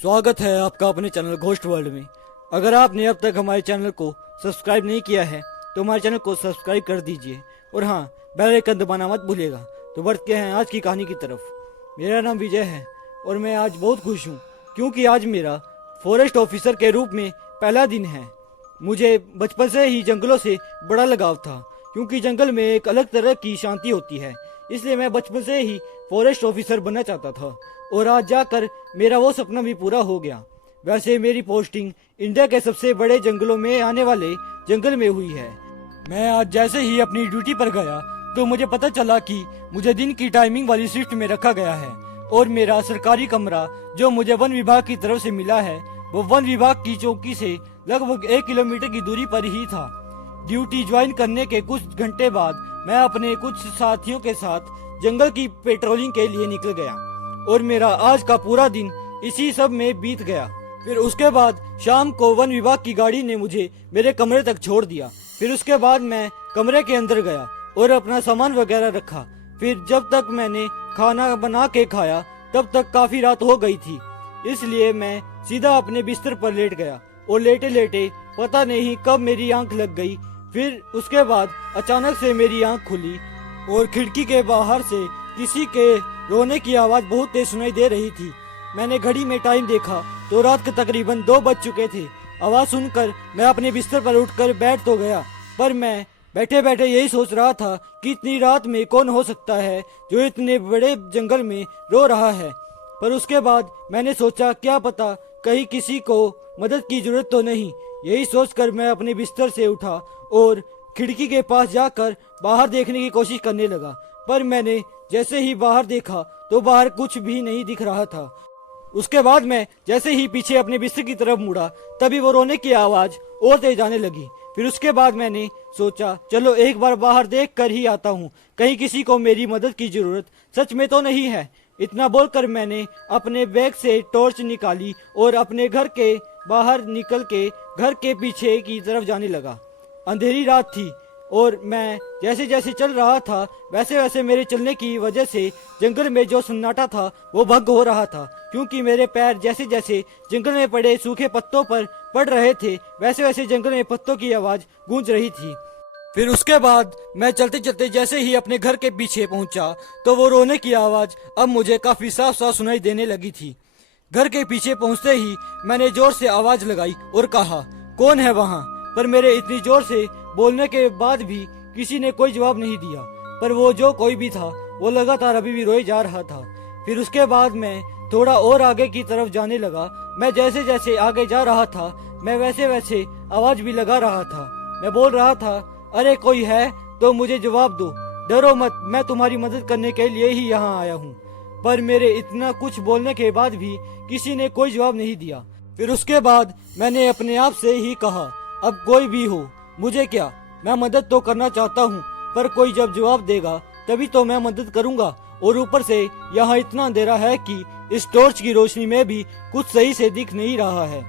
स्वागत है आपका अपने चैनल घोस्ट वर्ल्ड में। अगर आपने अब तक हमारे चैनल को सब्सक्राइब नहीं किया है तो हमारे चैनल को सब्सक्राइब कर दीजिए और हाँ, बेल आइकन दबाना मत भूलिएगा। तो बढ़ते हैं आज की कहानी की तरफ। मेरा नाम विजय है और मैं आज बहुत खुश हूँ क्योंकि आज मेरा फॉरेस्ट ऑफिसर के रूप में पहला दिन है। मुझे बचपन से ही जंगलों से बड़ा लगाव था क्योंकि जंगल में एक अलग तरह की शांति होती है, इसलिए मैं बचपन से ही फॉरेस्ट ऑफिसर बनना चाहता था और आज जाकर मेरा वो सपना भी पूरा हो गया। वैसे मेरी पोस्टिंग इंडिया के सबसे बड़े जंगलों में आने वाले जंगल में हुई है। मैं आज जैसे ही अपनी ड्यूटी पर गया तो मुझे पता चला कि मुझे दिन की टाइमिंग वाली शिफ्ट में रखा गया है और मेरा सरकारी कमरा जो मुझे वन विभाग की तरफ से मिला है वो वन विभाग की चौकी से लगभग 1 किलोमीटर की दूरी पर ही था। ड्यूटी ज्वाइन करने के कुछ घंटे बाद मैं अपने कुछ साथियों के साथ जंगल की पेट्रोलिंग के लिए निकल गया और मेरा आज का पूरा दिन इसी सब में बीत गया। फिर उसके बाद शाम को वन विभाग की गाड़ी ने मुझे मेरे कमरे तक छोड़ दिया। फिर उसके बाद मैं कमरे के अंदर गया और अपना सामान वगैरह रखा। फिर जब तक मैंने खाना बना के खाया तब तक काफी रात हो गई थी, इसलिए मैं सीधा अपने बिस्तर पर लेट गया और लेटे लेटे पता नहीं कब मेरी आंख लग गई। फिर उसके बाद अचानक से मेरी आंख खुली और खिड़की के बाहर से किसी के रोने की आवाज बहुत तेज सुनाई दे रही थी। मैंने घड़ी में टाइम देखा तो रात के तकरीबन 2 बज चुके थे। आवाज सुनकर मैं अपने बिस्तर पर उठकर बैठ तो गया, पर मैं बैठे बैठे यही सोच रहा था कि इतनी रात में कौन हो सकता है जो इतने बड़े जंगल में रो रहा है। पर उसके बाद मैंने सोचा क्या पता कहीं किसी को मदद की जरूरत तो नहीं। यही सोचकर मैं अपने बिस्तर से उठा और खिड़की के पास जाकर बाहर देखने की कोशिश करने लगा, पर मैंने जैसे ही बाहर देखा तो बाहर कुछ भी नहीं दिख रहा था। उसके बाद मैं जैसे ही पीछे अपने बिस्तर की तरफ मुड़ा तभी वो रोने की आवाज और तेज आने लगी। फिर उसके बाद मैंने सोचा चलो एक बार बाहर देख कर ही आता हूँ, कहीं किसी को मेरी मदद की जरूरत सच में तो नहीं है। इतना बोलकर मैंने अपने बैग से टॉर्च निकाली और अपने घर के बाहर निकल के घर के पीछे की तरफ जाने लगा। अंधेरी रात थी और मैं जैसे जैसे चल रहा था वैसे वैसे मेरे चलने की वजह से जंगल में जो सन्नाटा था वो भंग हो रहा था, क्योंकि मेरे पैर जैसे जैसे जंगल में पड़े सूखे पत्तों पर पड़ रहे थे वैसे वैसे जंगल में पत्तों की आवाज गूंज रही थी। फिर उसके बाद मैं चलते चलते जैसे ही अपने घर के पीछे पहुंचा तो वो रोने की आवाज अब मुझे काफी साफ साफ सुनाई देने लगी थी। घर के पीछे पहुंचते ही मैंने जोर से आवाज लगाई और कहा कौन है वहाँ, पर मेरे इतनी जोर से बोलने के बाद भी किसी ने कोई जवाब नहीं दिया। पर वो जो कोई भी था वो लगातार अभी भी रोए जा रहा था। फिर उसके बाद मैं थोड़ा और आगे की तरफ जाने लगा। मैं जैसे जैसे आगे जा रहा था मैं वैसे वैसे आवाज भी लगा रहा था। मैं बोल रहा था अरे कोई है तो मुझे जवाब दो, डरो मत, मैं तुम्हारी मदद करने के लिए ही यहाँ आया हूँ। पर मेरे इतना कुछ बोलने के बाद भी किसी ने कोई जवाब नहीं दिया। फिर उसके बाद मैंने अपने आप से ही कहा अब कोई भी हो मुझे क्या, मैं मदद तो करना चाहता हूँ पर कोई जब जवाब देगा तभी तो मैं मदद करूँगा। और ऊपर से यहाँ इतना अंधेरा है कि इस टॉर्च की रोशनी में भी कुछ सही से दिख नहीं रहा है।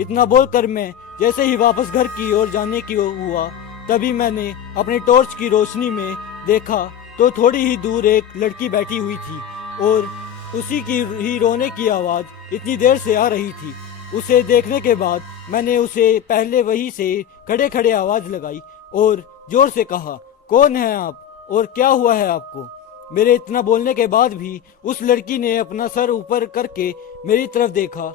इतना बोलकर मैं जैसे ही वापस घर की ओर जाने की हुआ तभी मैंने अपने टॉर्च की रोशनी में देखा तो थोड़ी ही दूर एक लड़की बैठी हुई थी और उसी की ही रोने की आवाज इतनी देर से आ रही थी। उसे देखने के बाद मैंने उसे पहले वही से खड़े खड़े आवाज लगाई और जोर से कहा कौन है आप और क्या हुआ है आपको। मेरे इतना बोलने के बाद भी उस लड़की ने अपना सर ऊपर करके मेरी तरफ देखा।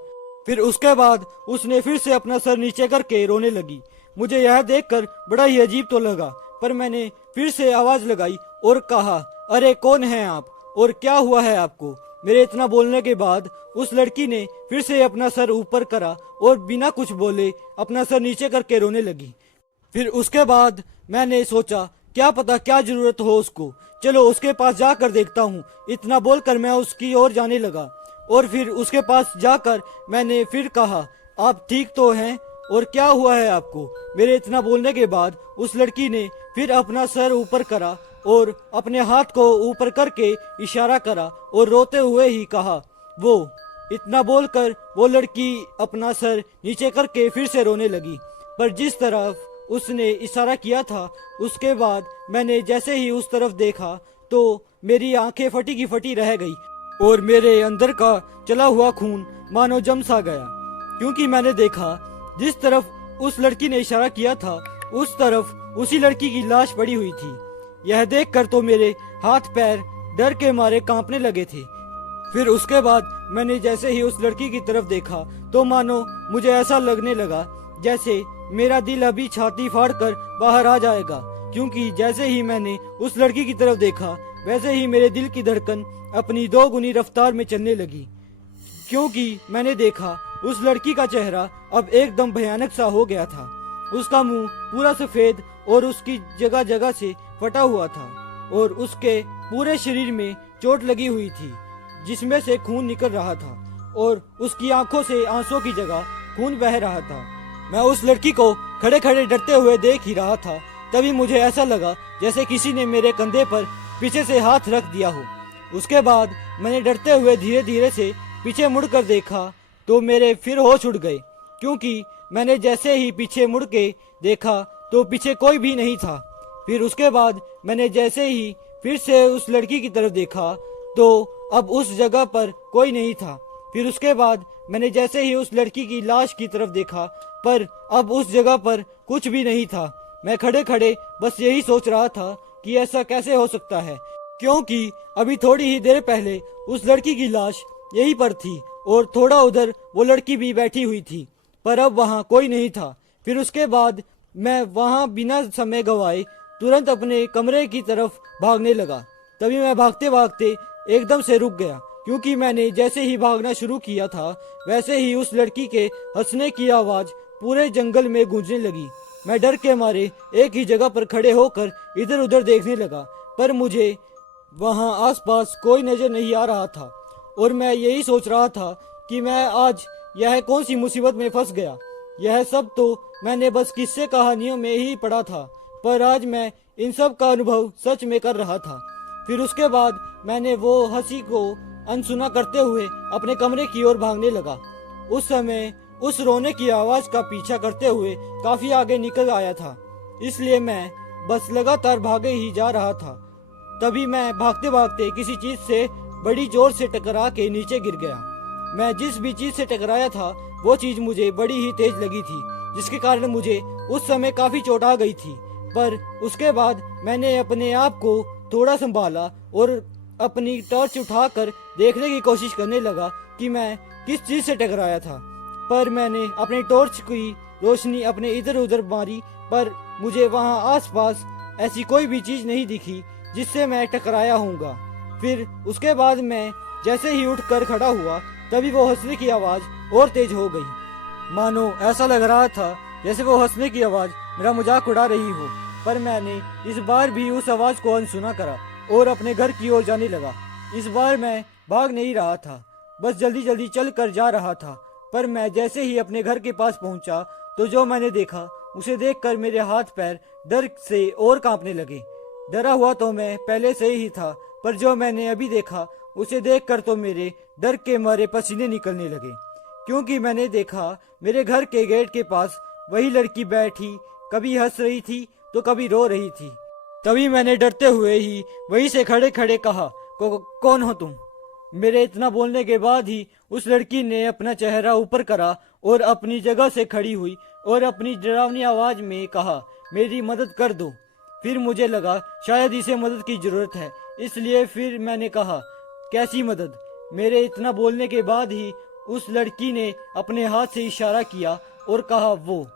फिर उसके बाद उसने फिर से अपना सर नीचे करके रोने लगी। मुझे यह देखकर बड़ा ही अजीब तो लगा, पर मैंने फिर से आवाज लगाई और कहा अरे कौन है आप और क्या हुआ है आपको। मेरे इतना बोलने के बाद उस लड़की ने फिर से अपना सर ऊपर करा और बिना कुछ बोले अपना सर नीचे करके रोने लगी। फिर उसके बाद मैंने सोचा क्या पता क्या जरूरत हो उसको, चलो उसके पास जाकर देखता हूँ। इतना बोलकर मैं उसकी ओर जाने लगा और फिर उसके पास जाकर मैंने फिर कहा आप ठीक तो हैं और क्या हुआ है आपको। मेरे इतना बोलने के बाद उस लड़की ने फिर अपना सर ऊपर करा और अपने हाथ को ऊपर करके इशारा करा और रोते हुए ही कहा वो। इतना बोलकर वो लड़की अपना सर नीचे करके फिर से रोने लगी। पर जिस तरफ उसने इशारा किया था उसके बाद मैंने जैसे ही उस तरफ देखा तो मेरी आंखें फटी की फटी रह गई और मेरे अंदर का चला हुआ खून मानो जम सा गया, क्योंकि मैंने देखा जिस तरफ उस लड़की ने इशारा किया था उस तरफ उसी लड़की की लाश पड़ी हुई थी। यह देखकर तो मेरे हाथ पैर डर के मारे कांपने लगे थे। फिर उसके बाद मैंने जैसे ही उस लड़की की तरफ देखा तो मानो मुझे ऐसा लगने लगा जैसे मेरा दिल अभी छाती फाड़कर बाहर आ जाएगा, क्योंकि जैसे ही मैंने उस लड़की की तरफ देखा वैसे ही मेरे दिल की धड़कन अपनी 2 गुनी रफ्तार में चलने लगी, क्योंकि मैंने देखा उस लड़की का चेहरा अब एकदम भयानक सा हो गया था। उसका मुंह पूरा सफेद और उसकी जगह जगह से फटा हुआ था और उसके पूरे शरीर में चोट लगी हुई थी जिसमें से खून निकल रहा था और उसकी आंखों से आंसू की जगह खून बह रहा था। मैं उस लड़की को खड़े खड़े डरते हुए देख ही रहा था, तभी मुझे ऐसा लगा जैसे किसी ने मेरे कंधे पर पीछे से हाथ रख दिया हो। उसके बाद मैंने डरते हुए धीरे धीरे से पीछे मुड़कर देखा तो मेरे फिर होश उड़ गए, क्योंकि मैंने जैसे ही पीछे मुड़ के देखा तो पीछे कोई भी नहीं था। फिर उसके बाद मैंने जैसे ही फिर से उस लड़की की तरफ देखा तो अब उस जगह पर कोई नहीं था। फिर उसके बाद मैंने जैसे ही उस लड़की की लाश की तरफ देखा पर अब उस जगह पर कुछ भी नहीं था। मैं खड़े खड़े बस यही सोच रहा था कि ऐसा कैसे हो सकता है, क्योंकि अभी थोड़ी ही देर पहले उस लड़की की लाश यहीं पर थी और थोड़ा उधर वो लड़की भी बैठी हुई थी, पर अब वहाँ कोई नहीं था। फिर उसके बाद मैं वहाँ बिना समय गवाए तुरंत अपने कमरे की तरफ भागने लगा। तभी मैं भागते भागते एकदम से रुक गया, क्योंकि मैंने जैसे ही भागना शुरू किया था वैसे ही उस लड़की के हंसने की आवाज पूरे जंगल में गूंजने लगी। मैं डर के मारे एक ही जगह पर खड़े होकर इधर उधर देखने लगा, पर मुझे वहाँ आसपास कोई नजर नहीं आ रहा था और मैं यही सोच रहा था कि मैं आज यह कौन सी मुसीबत में फंस गया। यह सब तो मैंने बस किस्से कहानियों में ही पढ़ा था, पर आज मैं इन सब का अनुभव सच में कर रहा था। फिर उसके बाद मैंने वो हंसी को अनसुना करते हुए अपने कमरे की ओर भागने लगा। उस समय उस रोने की आवाज का पीछा करते हुए काफी आगे निकल आया था, इसलिए मैं बस लगातार भागे ही जा रहा था। तभी मैं भागते भागते किसी चीज से बड़ी जोर से टकरा के नीचे गिर गया। मैं जिस भी चीज से टकराया था वो चीज मुझे बड़ी ही तेज लगी थी, जिसके कारण मुझे उस समय काफी चोट आ गई थी। पर उसके बाद मैंने अपने आप को थोड़ा संभाला और अपनी टॉर्च उठाकर देखने की कोशिश करने लगा कि मैं किस चीज से टकराया था। पर मैंने अपनी टॉर्च की रोशनी अपने इधर उधर मारी, पर मुझे वहां आसपास ऐसी कोई भी चीज नहीं दिखी जिससे मैं टकराया होऊंगा। फिर उसके बाद मैं जैसे ही उठकर खड़ा हुआ तभी वो हंसने की आवाज और तेज हो गई। मानो ऐसा लग रहा था जैसे वो हंसने की आवाज मेरा मजाक उड़ा रही हो। पर मैंने इस बार भी उस आवाज को अनसुना करा और अपने घर की ओर जाने लगा। इस बार मैं भाग नहीं रहा था, बस जल्दी जल्दी चल कर जा रहा था। पर मैं जैसे ही अपने घर के पास पहुंचा तो जो मैंने देखा उसे देखकर मेरे हाथ पैर डर से और कांपने लगे। डरा हुआ तो मैं पहले से ही था, पर जो मैंने अभी देखा उसे देखकर तो मेरे डर के मारे पसीने निकलने लगे, क्योंकि मैंने देखा मेरे घर के गेट के पास वही लड़की बैठी, कभी हंस रही थी तो कभी रो रही थी। तभी मैंने डरते हुए ही वहीं से खड़े खड़े कहा, कौन हो तुम? मेरे इतना बोलने के बाद ही उस लड़की ने अपना चेहरा ऊपर करा और अपनी जगह से खड़ी हुई और अपनी डरावनी आवाज में कहा, मेरी मदद कर दो। फिर मुझे लगा शायद इसे मदद की जरूरत है, इसलिए फिर मैंने कहा, कैसी मदद? मेरे इतना बोलने के बाद ही उस लड़की ने अपने हाथ से इशारा किया और कहा, वो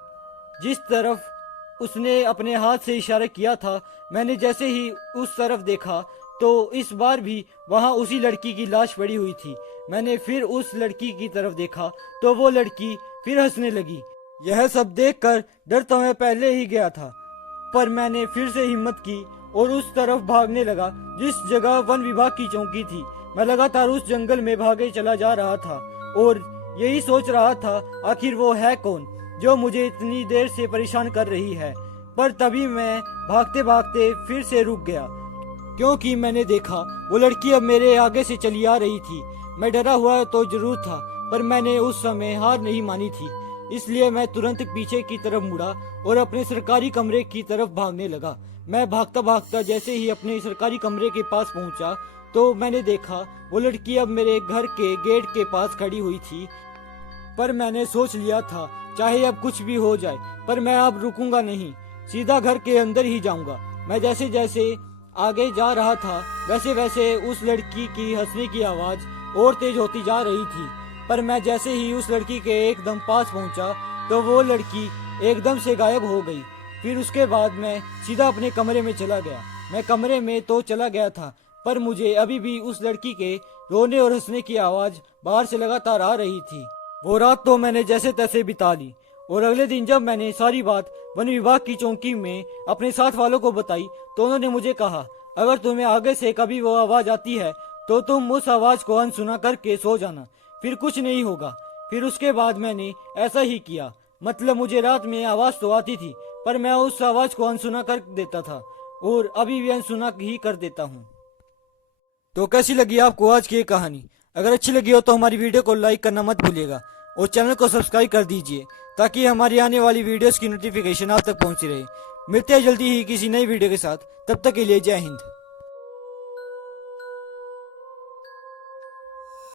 जिस तरफ उसने अपने हाथ से इशारा किया था मैंने जैसे ही उस तरफ देखा तो इस बार भी वहां उसी लड़की की लाश पड़ी हुई थी। मैंने फिर उस लड़की की तरफ देखा तो वो लड़की फिर हंसने लगी। यह सब देखकर डर तो मैं पहले ही गया था, पर मैंने फिर से हिम्मत की और उस तरफ भागने लगा जिस जगह वन विभाग की चौकी थी। मैं लगातार उस जंगल में भागे चला जा रहा था और यही सोच रहा था आखिर वो है कौन जो मुझे इतनी देर से परेशान कर रही है। पर तभी मैं भागते भागते फिर से रुक गया, क्योंकि मैंने देखा वो लड़की अब मेरे आगे से चली आ रही थी। मैं डरा हुआ तो जरूर था, पर मैंने उस समय हार नहीं मानी थी, इसलिए मैं तुरंत पीछे की तरफ मुड़ा और अपने सरकारी कमरे की तरफ भागने लगा। मैं भागता भागता जैसे ही अपने सरकारी कमरे के पास पहुंचा तो मैंने देखा वो लड़की अब मेरे घर के गेट के पास खड़ी हुई थी। पर मैंने सोच लिया था चाहे अब कुछ भी हो जाए, पर मैं अब रुकूंगा नहीं, सीधा घर के अंदर ही जाऊंगा। मैं जैसे जैसे आगे जा रहा था वैसे वैसे उस लड़की की हंसने की आवाज और तेज होती जा रही थी। पर मैं जैसे ही उस लड़की के एकदम पास पहुंचा तो वो लड़की एकदम से गायब हो गई। फिर उसके बाद मैं सीधा अपने कमरे में चला गया। मैं कमरे में तो चला गया था, पर मुझे अभी भी उस लड़की के रोने और हंसने की आवाज बाहर से लगातार आ रही थी। वो रात तो मैंने जैसे तैसे बिता ली, और अगले दिन जब मैंने सारी बात वन विभाग की चौकी में अपने साथ वालों को बताई तो उन्होंने मुझे कहा, अगर तुम्हें आगे से कभी वो आवाज आती है तो तुम उस आवाज को अनसुना करके सो जाना, फिर कुछ नहीं होगा। फिर उसके बाद मैंने ऐसा ही किया। मतलब मुझे रात में आवाज तो आती थी, पर मैं उस आवाज को अनसुना कर देता था, और अभी भी अनसुना ही कर देता हूँ। तो कैसी लगी आपको आज की ये कहानी? अगर अच्छी लगी हो तो हमारी वीडियो को लाइक करना मत भूलिएगा, और चैनल को सब्सक्राइब कर दीजिए ताकि हमारी आने वाली वीडियोस की नोटिफिकेशन आप तक पहुंची रहे। मिलते हैं जल्दी ही किसी नई वीडियो के साथ, तब तक के लिए जय हिंद।